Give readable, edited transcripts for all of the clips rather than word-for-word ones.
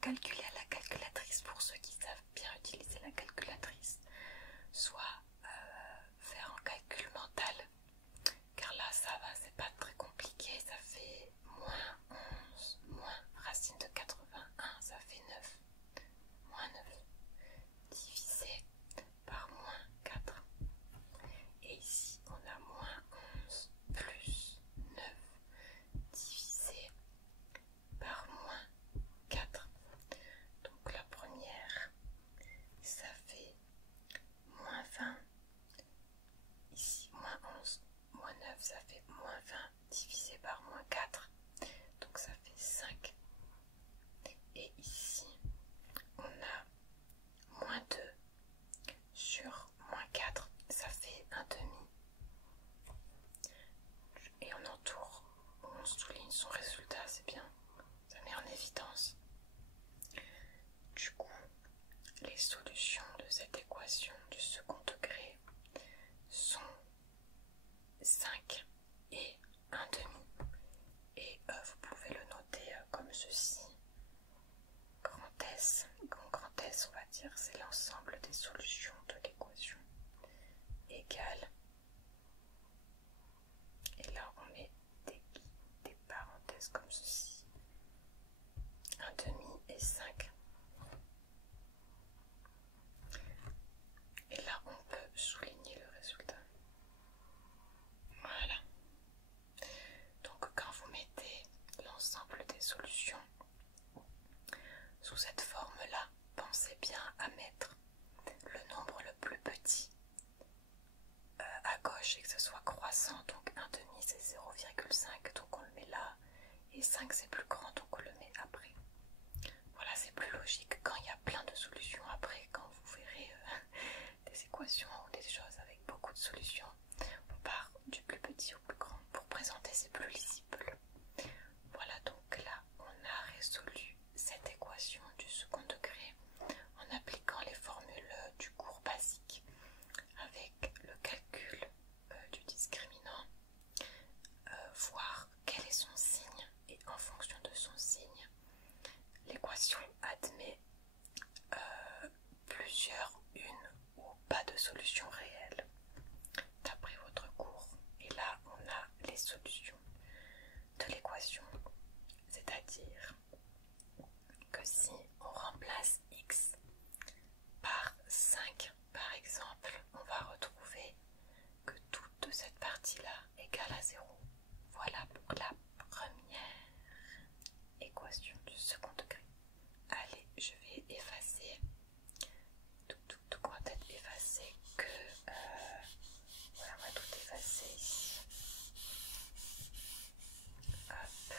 calculer à la calculatrice pour ceux qui savent bien utiliser la calculatrice, soit faire un calcul mental, car là ça va, c'est pas très compliqué. Ça fait moins 11 moins racine de 81, ça fait 9, moins 9 divisé par moins 4, et ici on a moins 11 plus 9 divisé par moins 4. Donc la première, ça fait moins 20, ici moins 11, moins 9, ça fait moins 20 divisé par moins 4, donc ça fait 5. Et ici, on a moins 2 sur moins 4, ça fait un demi. Et on entoure, on souligne son résultat, c'est bien, ça met en évidence. Du coup, les solutions de cette équation du second degré sont 5 et 1 demi. Et vous pouvez le noter comme ceci. Grand S, grand S, on va dire, c'est l'ensemble des solutions de l'équation égale. Et là, on met des parenthèses comme ceci. 1 demi et 5. Et là, on peut souligner le résultat. Voilà. Donc, quand vous mettez l'ensemble des solutions sous cette forme-là, pensez bien à mettre le nombre le plus petit à gauche et que ce soit croissant. Donc 1 demi c'est 0,5, donc on le met là, et 5 c'est plus grand, donc on le met après. Voilà, c'est plus logique quand il y a plein de solutions après, quand vous verrez des équations ou des choses avec beaucoup de solutions. On part du plus petit au plus grand. Pour présenter, c'est plus lisible. Voilà, donc là, on a résolu cette équation du second degré en appliquant les formules du cours basique avec le calcul du discriminant, voir quel est son signe, et en fonction de son signe, l'équation admet plusieurs, une ou pas de solution réelle d'après votre cours. Et là, on a les solutions de l'équation, c'est-à-dire que si on remplace x par 5 par exemple, on va retrouver que toute cette partie-là égale à 0. Voilà pour la première équation du second degré. Allez, je vais effacer. Tout va être effacé que... voilà, on va tout effacer ici. Hop.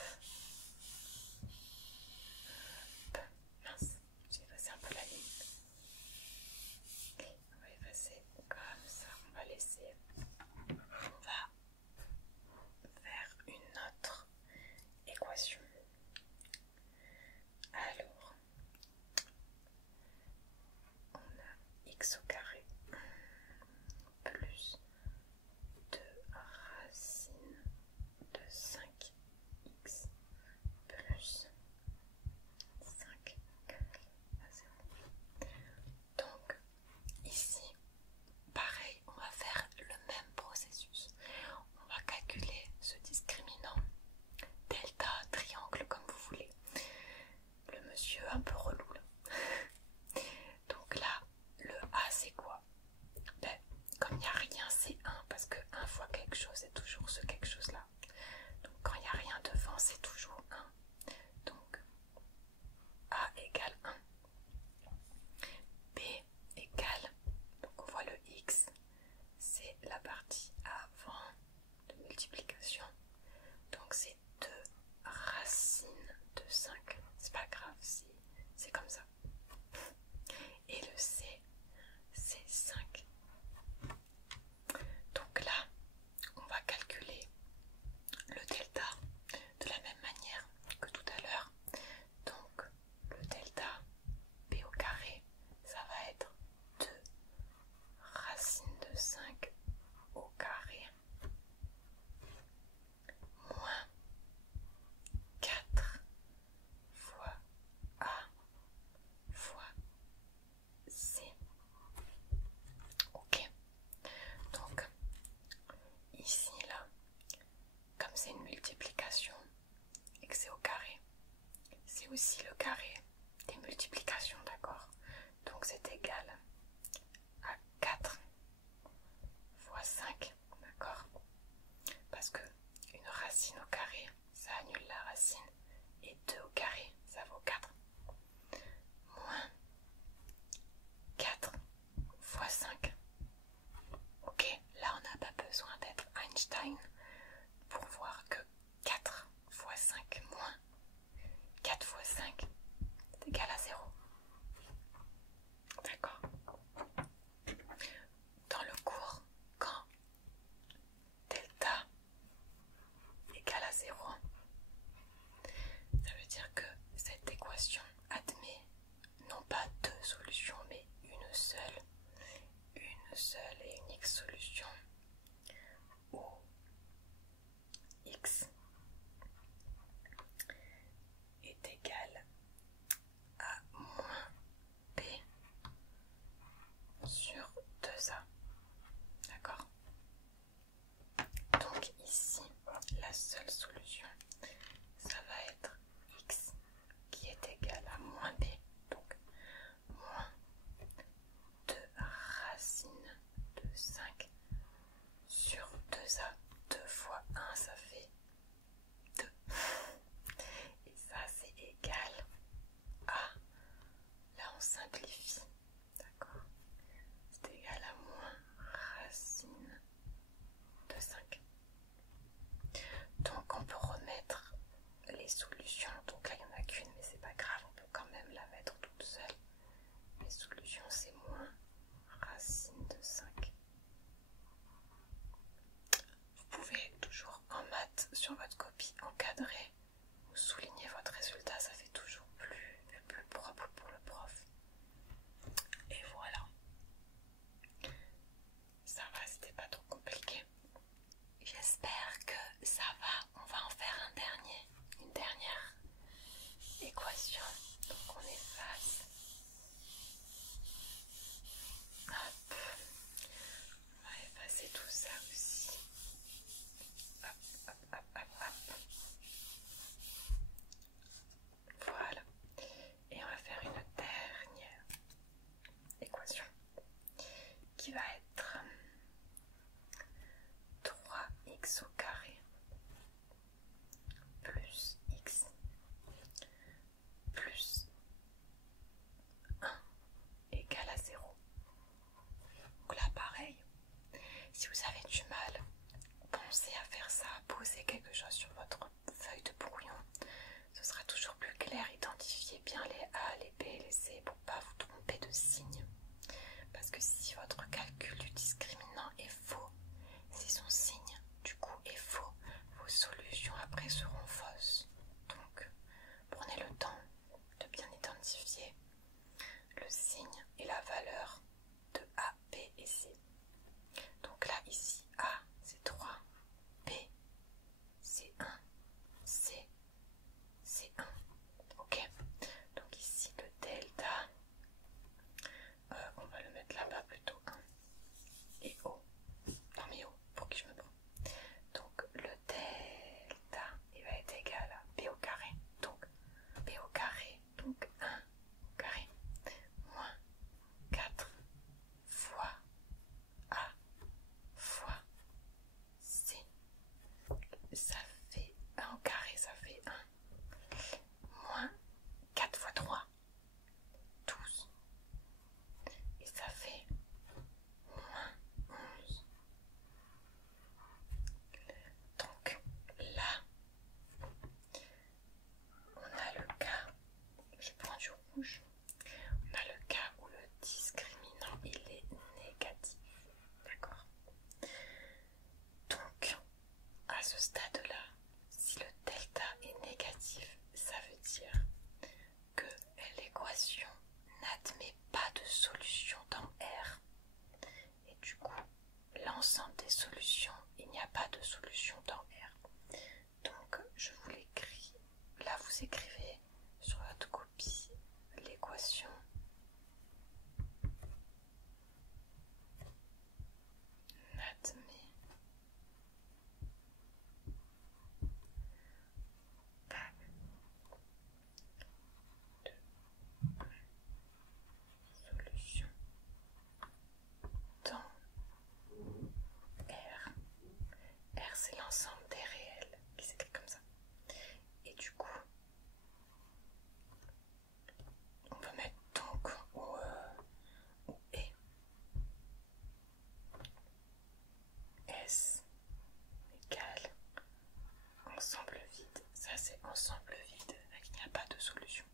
solutions.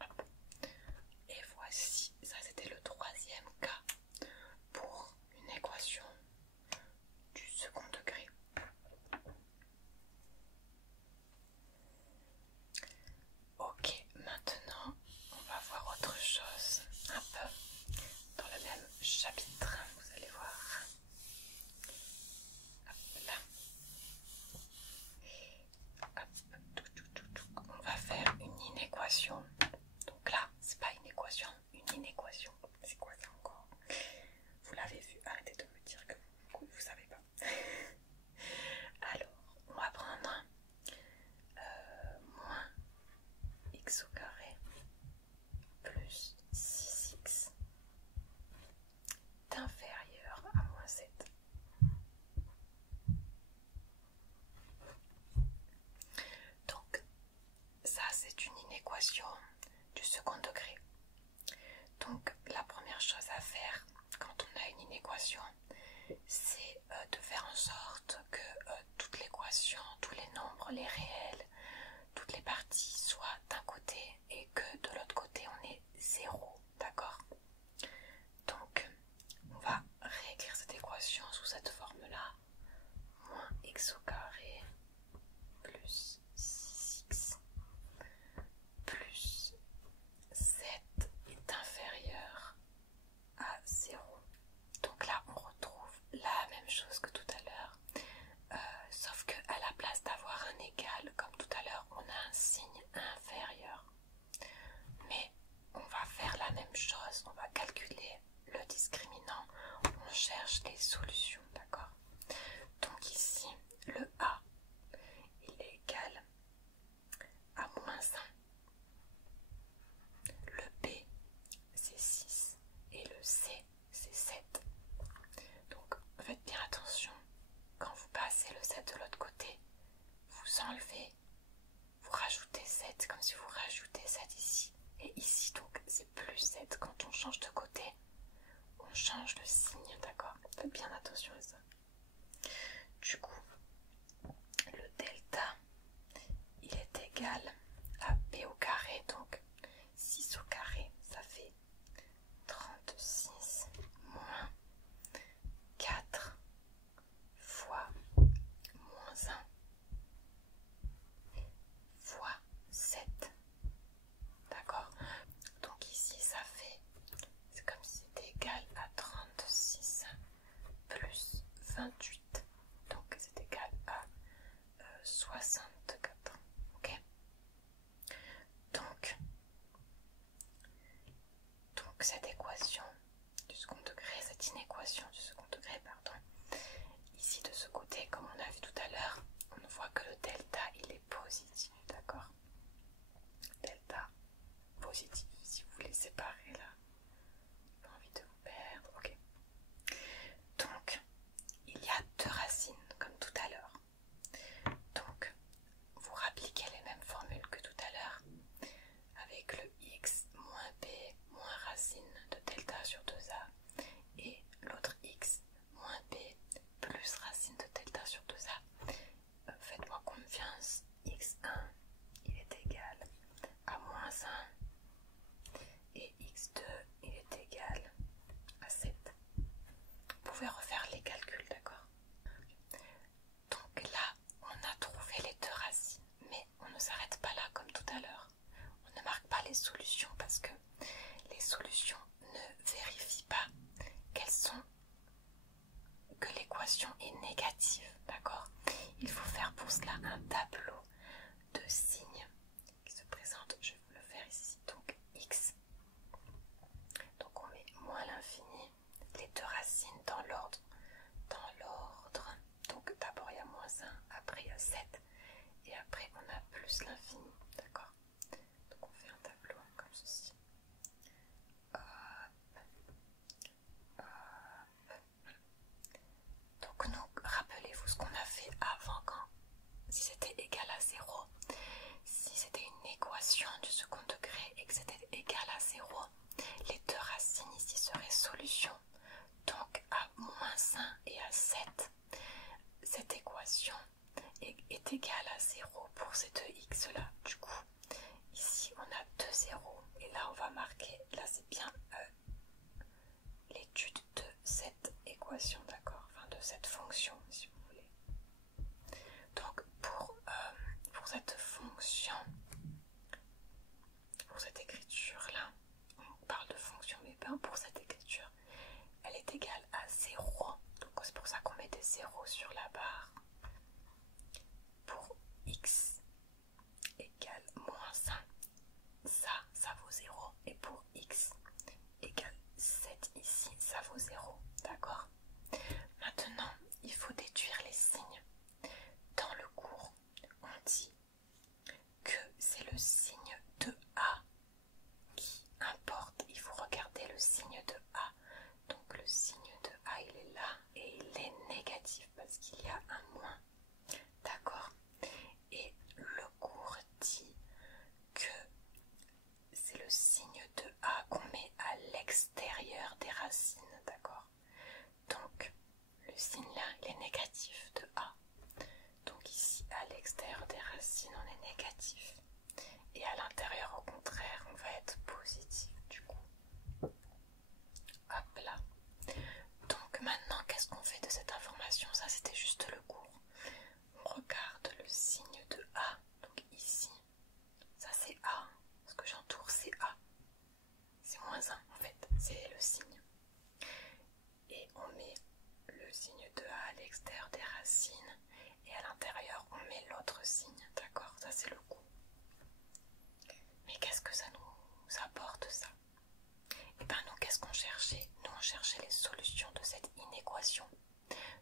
Hop. Et voici, ça c'était le troisième cas pour une équation du second degré. Ok, maintenant on va voir autre chose, un peu dans le même chapitre, vous allez voir. Hop, là. Hop. On va faire une inéquation. Donc là, c'est pas une équation, une inéquation. C'est quoi ça encore? Vous l'avez vu, arrêtez de me dire que vous savez pas. Alors, on va prendre moins x au carré plus 6x est inférieur à moins 7. Donc, ça c'est une inéquation du second degré. Donc, la première chose à faire quand on a une inéquation, c'est de faire en sorte que toute l'équation, tous les nombres, les réels, toutes les parties soient d'un côté et que de l'autre côté on ait 0, d'accord? Donc on va réécrire cette équation sous cette forme-là. Moins x au carré plus 6x plus 7 est inférieur à 0. Donc là on retrouve la même chose que tout à l'heure, sauf que à la place d'avoir un égal comme tout à l'heure, on a un signe inférieur. Mais on va faire la même chose, on va calculer le discriminant, on cherche les solutions, d'accord? Donc ici, le A, il est égal à moins 1. Le B, c'est 6 et le C, c'est 7. Donc faites bien attention, quand vous passez le 7 de l'autre côté, vous enlevez, vous rajoutez 7 comme si vous rajoutez 7 ici. Et ici, donc, c'est plus 7. Quand on change de côté, on change de signe, d'accord? Faites bien attention à ça. Du coup, le delta, il est égal à b au carré, donc 6 au carré, ça fait 36 moins 4 fois moins 1 fois 7. D'accord? Donc ici, ça fait, c'est comme si c'était égal à 36 plus 28. Donc c'est égal à 64. Ok? Donc cette équation du second degré, cette inéquation du second degré, pardon, ici de ce côté, comme on a vu tout à l'heure, on voit que le delta, il est positif, d'accord? Delta positif, si vous voulez séparer là, pas envie de vous perdre, ok. Donc, il y a deux racines, comme tout à l'heure. Donc, vous rappliquez les mêmes formules que tout à l'heure, avec le x moins b moins racine de delta sur 2a, et l'autre x moins b plus racine de delta sur 2a. Faites-moi confiance, x1, il est égal à moins 1, et x2, il est égal à 7. Vous pouvez refaire les calculs, d'accord? Donc là, on a trouvé les deux racines, mais on ne s'arrête pas là comme tout à l'heure. On ne marque pas les solutions parce que les solutions ne vérifient pas que l'équation est négative, d'accord? Il faut faire pour cela un tableau de signes qui se présente. Je vais vous le faire ici. Donc x. Donc on met moins l'infini, les deux racines dans l'ordre. Donc d'abord il y a moins 1, après il y a 7, et après on a plus l'infini, d'accord? Donc on fait un tableau comme ceci. Hop. Hop. Donc nous, rappelez-vous ce qu'on a fait avant, quand si c'était égal à 0, si c'était une équation du second degré et que c'était égal à 0, les deux racines ici seraient solutions. Donc à moins 1 et à 7, cette équation est égale à 0 pour ces deux x là. Du coup, ici on a signe-là, il est négatif de A. Donc ici, à l'extérieur des racines, on est négatif. Et à l'intérieur, au contraire, on va être positif du coup. Hop là. Donc maintenant, qu'est-ce qu'on fait de cette information? Ça, c'était juste le cours. On regarde le signe de A. Donc ici, ça c'est A. Ce que j'entoure, c'est A. C'est -1 en fait, c'est le signe. Et on met le signe de A à l'extérieur des racines. Et à l'intérieur, on met l'autre signe. D'accord? Ça c'est le coup. Mais qu'est-ce que ça nous apporte ça? Et bien nous, qu'est-ce qu'on cherchait? Nous, on cherchait les solutions de cette inéquation.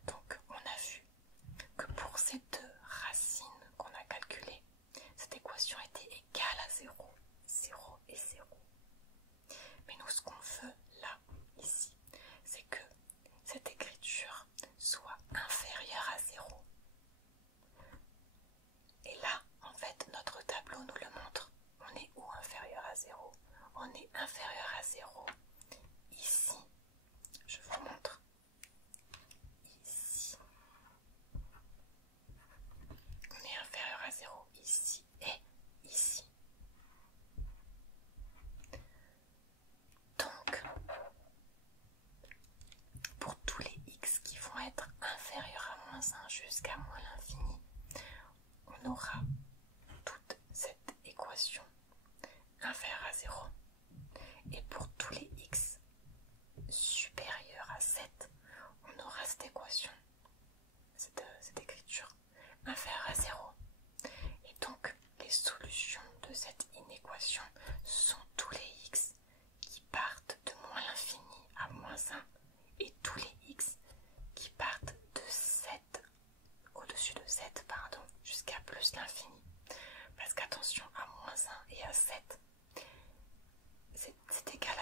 Donc on a vu que pour ces deux racines qu'on a calculées, cette équation était égale à 0. 0 et 0. Mais nous, ce qu'on veut là, ici, c'est que cette écriture soit inférieure à 0. Et là, en fait, notre tableau nous le montre. On est où inférieur à 0? On est inférieur à 0 ici. Je vous montre. Ici. On est inférieur à 0 ici et ici. Donc, pour tous les x qui vont être inférieurs à -1 jusqu'à moins l'infini, on aura toute cette équation inférieure à 0. Et pour tous les x supérieurs à 7, on aura cette équation, cette écriture inférieure à 0. Et donc, les solutions de cette inéquation sont tous les x qui partent de moins l'infini à -1 et tous les x qui partent de 7, au-dessus de 7, pardon, jusqu'à plus l'infini. Parce qu'attention, à -1 et à 7, c'est égal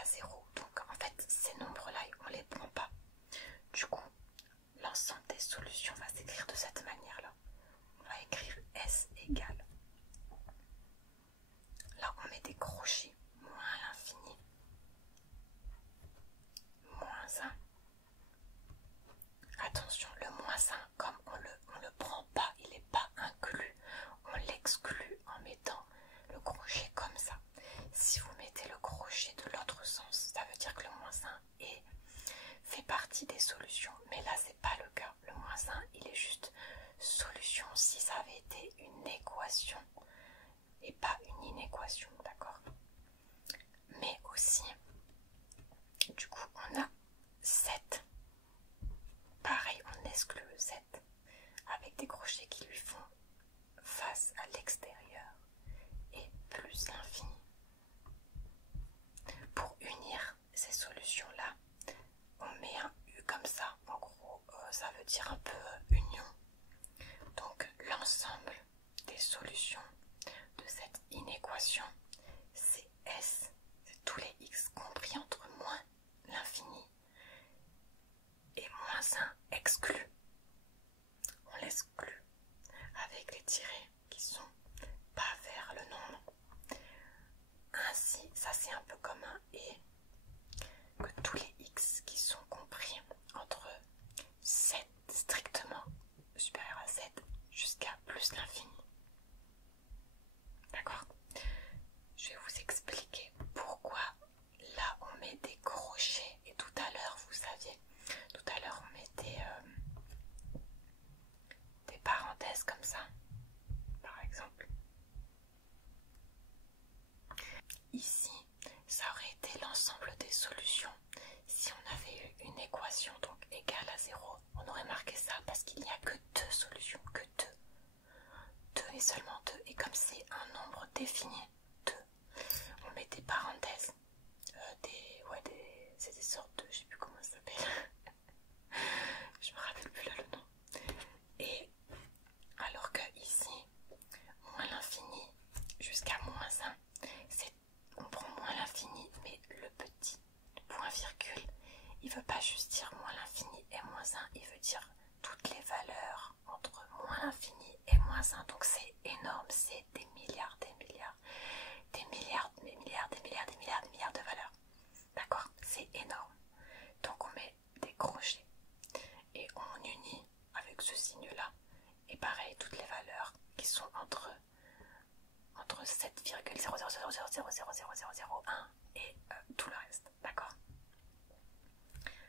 0,00001 et tout le reste, d'accord?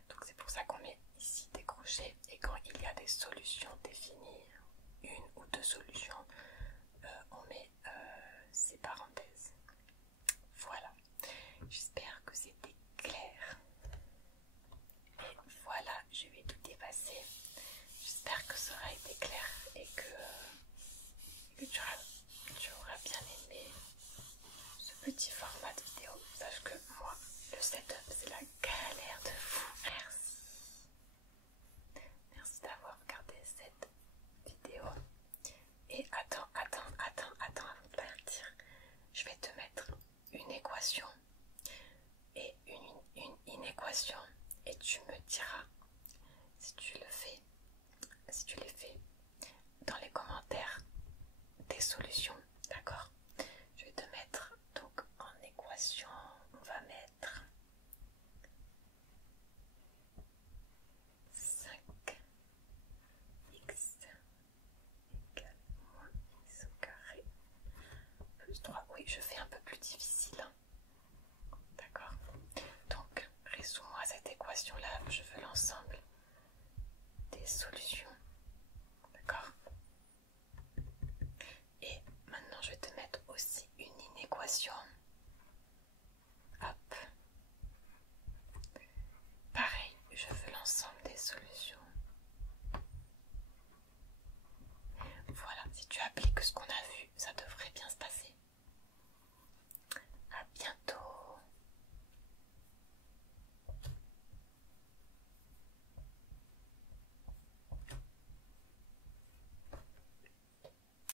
Donc c'est pour ça qu'on met ici des crochets, et quand il y a des solutions définies, une ou deux solutions, on met ces parenthèses. Voilà, j'espère que c'était clair. Et voilà, je vais tout effacer. J'espère que ça aura été clair et que tu auras bien aimé ce petit format de vidéo. Sache que moi, le setup, c'est la galère de fou. Merci. Merci d'avoir regardé cette vidéo. Et attends avant de partir. Je vais te mettre une équation et une inéquation, et tu me diras si tu les fais dans les commentaires des solutions, d'accord? Je vais te mettre donc en équation, on va mettre 5x égale moins x au carré plus 3. Oui, je fais un peu plus difficile, hein. D'accord? Donc, résous-moi cette équation-là, je veux l'ensemble des solutions